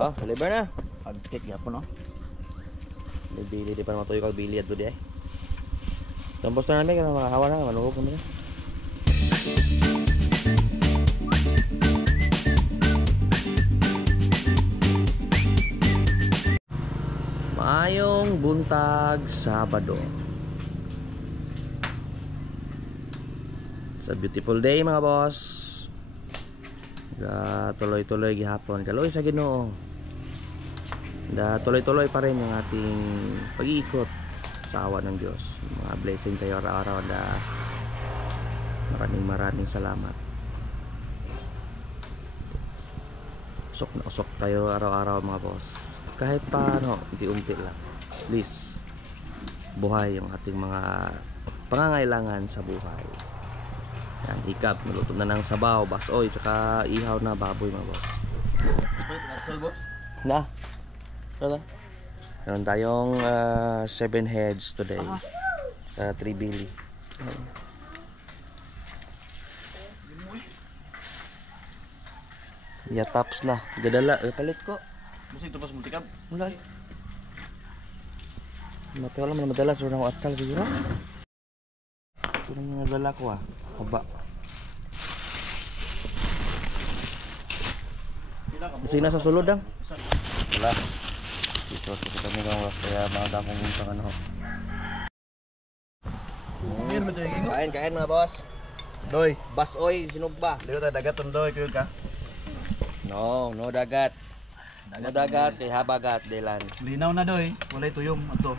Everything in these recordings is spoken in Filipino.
Oh, deliver na. Pag-check yapon no. Bili di pa matuyo kag bili adto di ay. Tampos na namin kana makahawa na manuhog kami. Maayong buntag Sabado. It's a beautiful day mga boss. Tuloy-tuloy gihapon. Kaloy sa Ginoo. Tuloy-tuloy pa rin yung ating pag-iikot sa awa ng Diyos. Mga blessing tayo araw-araw. Maraming salamat. Usok na usok tayo araw-araw mga boss. Kahit paano, unti-unti lang. At least, buhay yung ating mga pangangailangan sa buhay. Yan, ikap, naluto na ng sabaw, basoy, tsaka ihaw na baboy mga boss. Na? Wala? Meron tayong 7 heads today. 3 bili. Yataps na. Gadala, palit ko. Musi ito pas multikab. Wala. Wala man madala sa unang atsal siguro. Ito na nadala ko Haba. Kasi nasa sulod ang. Wala. Dito kasi kami ng oras kaya mga dakong unsang ano. Kain mga boss. Doy. Basoy, sinugba. Liyo ta dagat doy kuy ka. No dagat. No dagat kay habagat delan. Linaw na doy. Walay tuyom ato.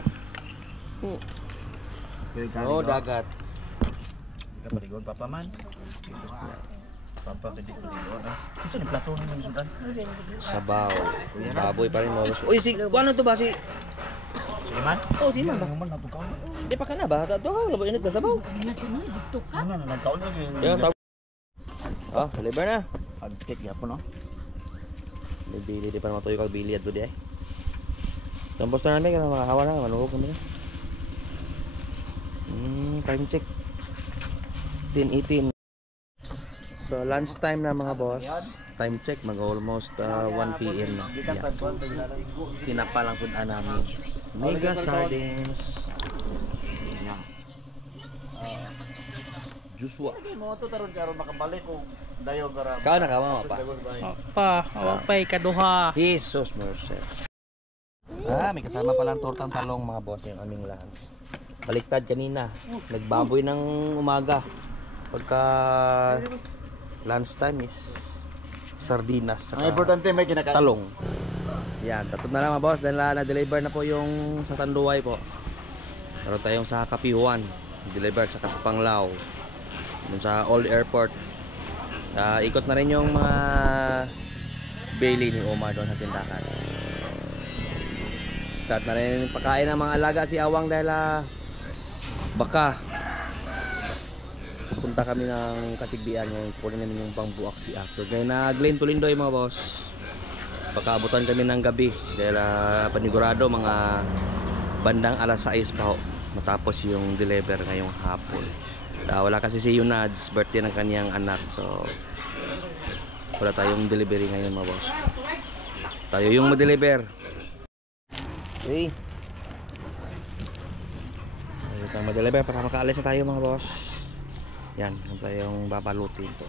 Kuy ka. No dagat. Kapaligon papa man. Papa kedik paligon. Isa ni plato ni Sultan. Sabaw. Baboy pa rin mo. Uy, ano to ba si? Siman? Oh, siman ba? Naman natukaw. Di pa ka na ba? Labo init na sabaw. Ano na nagkaon lagi. Oh, deliver na. Pag-check yapon no. Bili di pa matuyo kag bili adto di ay. Tampos na namin kana makahawa na manuhog kami. Time check. 10:18. So lunch time na mga boss. Time check mag almost 1 PM na. Yeah. Tinapa lang sud namin. Mega sardines. Yeah. Juswa. Mo to taron karon makabalik ko dayo gara. Kao na kamo pa. Awag pa ikaduha. Jesus mercy. May kasama pala ang tortang talong mga boss yung aming lunch. Baliktad kanina. Nagbaboy ng umaga. Pagka lunch time is sardinas Ang importante may kinakain. talong. Yan, tatod na lang mga boss dahil na-deliver na po yung sa Tanduay po. Meron tayong sa Kapihuan, deliver sa Panglao. Dun sa Old Airport. Ikot na rin yung mga Bailey ni Omar doon sa tindahan. Start na rin pagkain ng mga alaga si Awang dahil baka punta kami ng Katigbian ngayon. Kunin namin yung pangbuak si Actor. Kaya nag-Glen Tulindoy mga boss. Baka abutan kami ng gabi dahil panigurado mga bandang alas 6 pa ho matapos yung deliver ngayong hapon. Wala kasi si Yunads, birthday ng kaniyang anak. So wala tayong delivery ngayon mga boss. Tayo yung mag-deliver. Okay. Tayo tayong mag-deliver para makaalis na tayo mga boss. Yan, yung tayong babalutin to.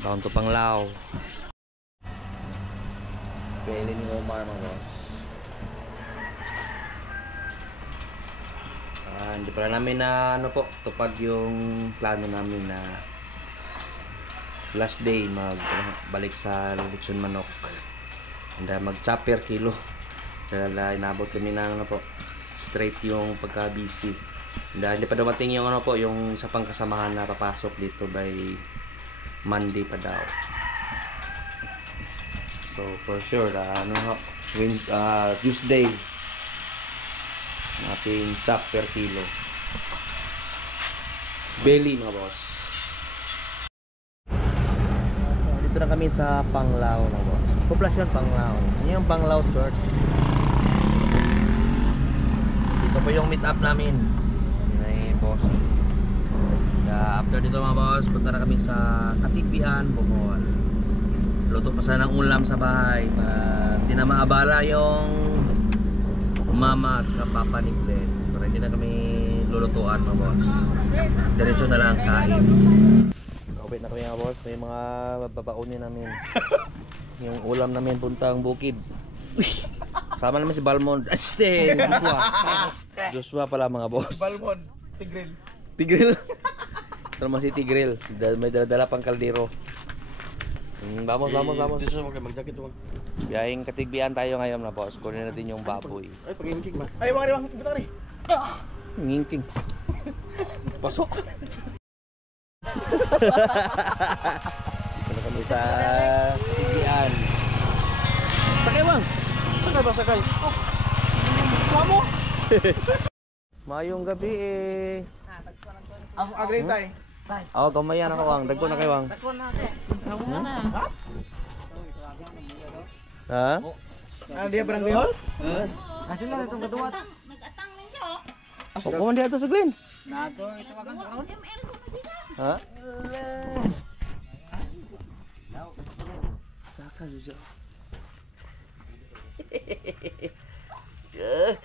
Taon to Panglao. Pwede ni Omar mga boss. Hindi pala namin na tupad yung plano namin na last day balik sa lechon manok. And mag chopper kilo. Dahil inabot kami ng straight yung pagka-busy. Hindi pa dumating yung yung sa pangkasamahan na papasok dito by Monday pa daw. So for sure Tuesday natin chop per kilo belly mga boss. Dito na kami sa Panglao mga boss. Poblasyon Panglao. Ano yung Panglao Church? Dito po yung meet up namin ni boss. After dito mga boss, punta na kami sa Katigbian, Bohol. luto pa sana ng ulam sa bahay para hindi na maabala yung mama at saka papa ni Glenn. Para hindi na kami lulutuan mga boss. Diretso na lang kain. Wait na kami mga boss, may mga babaunin namin. Yung ulam namin puntang bukid. Uy! Sama naman si Balmond. Astin! Joshua pala mga boss. Balmond, Tigril. Tigril. Naman si Tigril. May dala pang kaldero. Vamos. Gusto mo kayo magdakit mo. Biyahing Katigbian tayo ngayon na boss. Kunin natin yung baboy. Ay, pag-ingking ba? Ay, mga rimang bitari. Ngingking. Pasok. Sino kami sa Katigbian. Sakay bang? Sakay ba, sakay? Oh, mo? Mayong gabi eh. Ang agree tayo. Oo, kamayan ako wang. Dagko na kayo wang. Ha? Ano dia barangay hall? Asin lang itong kaduwa. Nag-atang ninyo. O, kuman di ato sa Glenn. Nato, ito wagang karon. ML ko na sila. Ha? Saka juga.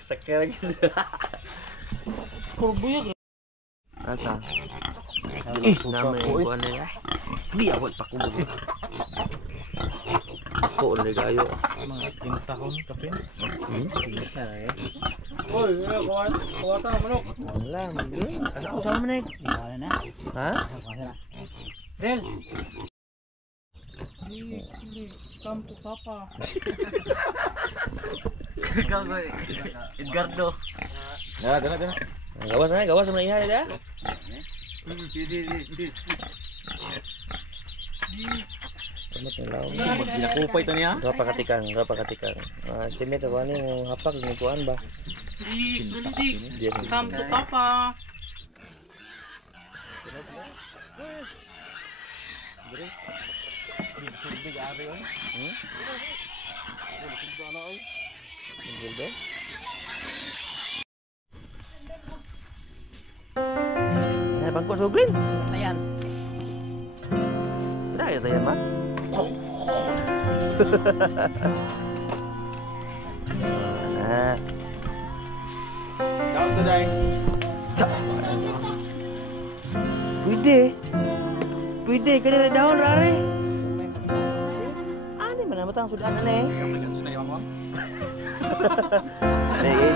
Sakit lagi. Kurbuya. Asa? Nama yang kuan ni. Di awat pak kubo. Ko le gayo. Mga 30 tahon kapin. Oy, kuha ta manok. Wala, magdiri. Ano sa man eh? Wala na. Ha? Del. Come to papa. Edgardo. Dala. Gawas na iha ida. Samot na law. Ginakupay to niya. Berapa katikan. Estimate ko ani mo hapak ni kuan ba? Dia Come to papa. Gildo. Bangko suglin. Ayan. Daya tayan ba? Nah, Daw to day. Pwede ka nila daon rare. Ano man namatang sudan na eh.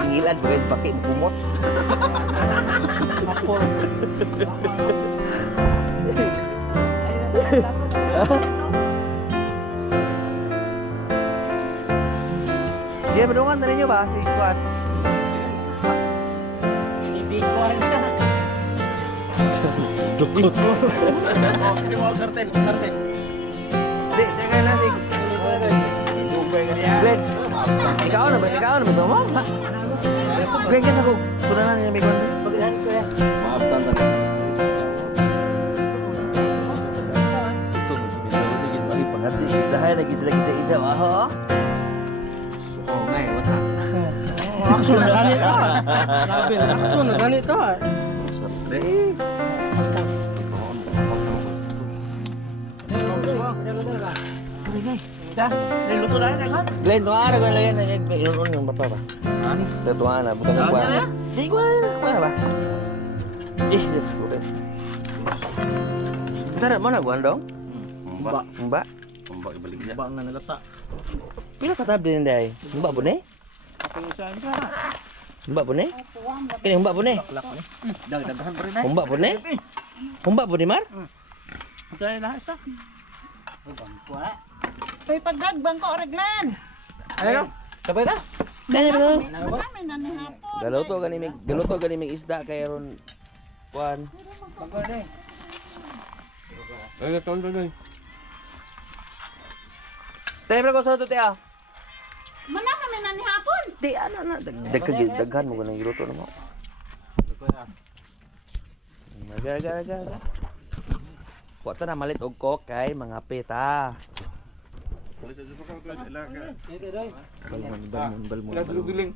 Gilan bagay pakai kumot. Apol. Dia bedongan tadi nyoba si kuat. Ibig ko rin siya. Dukot mo. Si mo karten. Di kayak nasi. Dugay ka niya. Glenn, ikaw na ba mo? Ha? Glenn, kasi ako sudanan niya may kuwan. Pagdahan ko yan. Maaf tanda. Pangatsi kita hai lagi kita wah. Oh, ngai wasa. Action na ganit to. Labil, action na ganit to. Niluto na rin, Glenn, tuwa na ba lagyan na inuun yung bapa ba? Ano? Tuwa na, bukan yung kuwan. Di kuwan na ba? Bukan. Tara mo na kuwan dong? Mbak. Mbak ibalik niya. Mbak nga nalata. Pila katab din day? Mbak po ni? Mbak po ni? Kini mbak po ni? Dagdagan pa rin ay. Mbak po ni? Mbak po ni Mar? Dahil na isa. May pagdagbang ko, Reglan. Ano? Sabay na? Kanya ba to? Kami na ni hapon. Galuto gani mig isda kay ron kuan. Bago na eh. Ay, tondo doy. Tayo ko sa to tiya. Mana kami na ni hapon. Di ana daghan mo ganang giluto na mo. Aga. Kuwata na malit og kok kay mga pita. Balmon. Diling.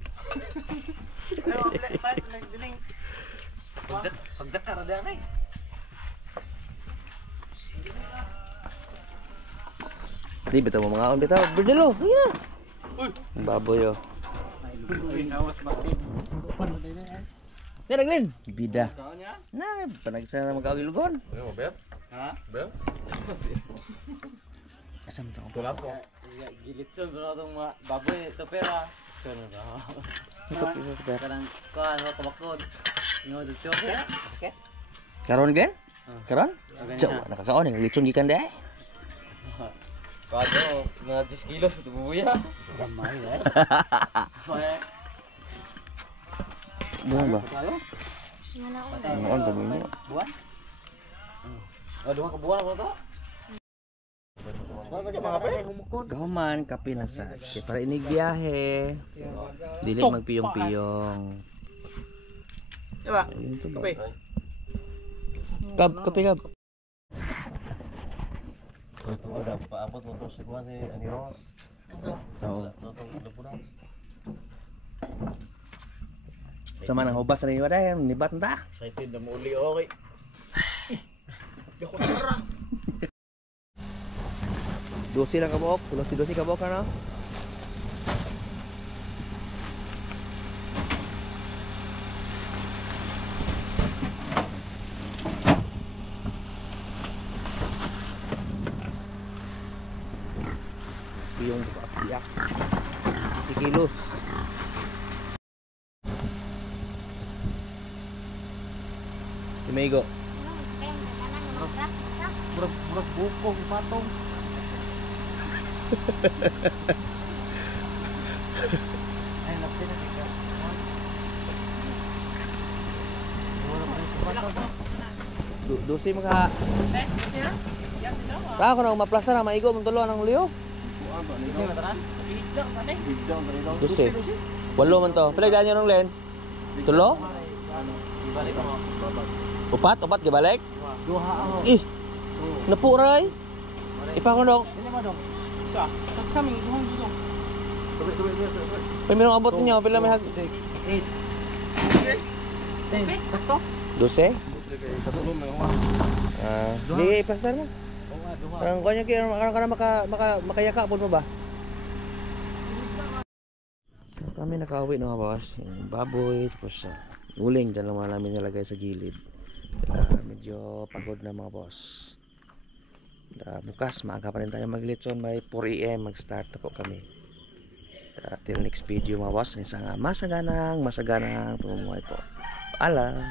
Pagdakar ada ay. Di bitaw mo mga on bitaw. Berdelo. Iya. Ang baboy oh. Ni Raglin. Bida. Na panagsa na magkagilugon. Ano mo, Bel? Ha? Bel? Asam to. Tulap ko. Gilitson bro tong mga baboy ito pera. Sono ba? Ikot isa sa pera. Kanang kuan mo kabakod. Ngo dito pera. Okay. Karon gen? Karon? Ganyan Jaw, nakakaon ng lechon gikan dai. Kado mga 10 kilos ito buya. Gamay eh. May Buang ba? kalo? Ang on pa mo. Buwan? Oh, duha ka buwan ako to. Gahuman kape na sa. Kaya para inig biyahe. Dili magpiyong-piyong. Diba? Ayun to ba? Kape. Kab, kape kab. Ito udah paabot mo to si Juan si Aniro. Oo. Ito po na. Sama nang hubas na niwa dai, nibat na ta. Excited na mo uli okay. Yako sira. 12 lang kabok, 12 kabok na. Yung siya. 10 kilos. Imigo. Murag bukong patong. Ay lapit na tika. Dosi mga Tao ko nang maplasta na maigo mong tulo ng liyo. Dosi. Walo man to. Pila daan nyo ng len? Tulo? Upat gibalik? Duha ako. Ih. Napuray. Ipa ko dong. Dili mo dong. Sa tagsami duhang dulong. Pamilong abot niyo pila may hag 6 8 10 sakto? 12? Katulong na yung Di plastar mo. Oo nga duha. Parang kanya kaya makayaka po mo ba? So, kami nakauwi mga boss. Yung baboy, tapos uling dyan lang namin nilagay sa gilid. Medyo pagod na mga boss. Bukas maaga pa rin tayo maglitson by 4 AM mag-start na po kami. Till next video mga boss, isang masaganang pamumuhay po. Paalam.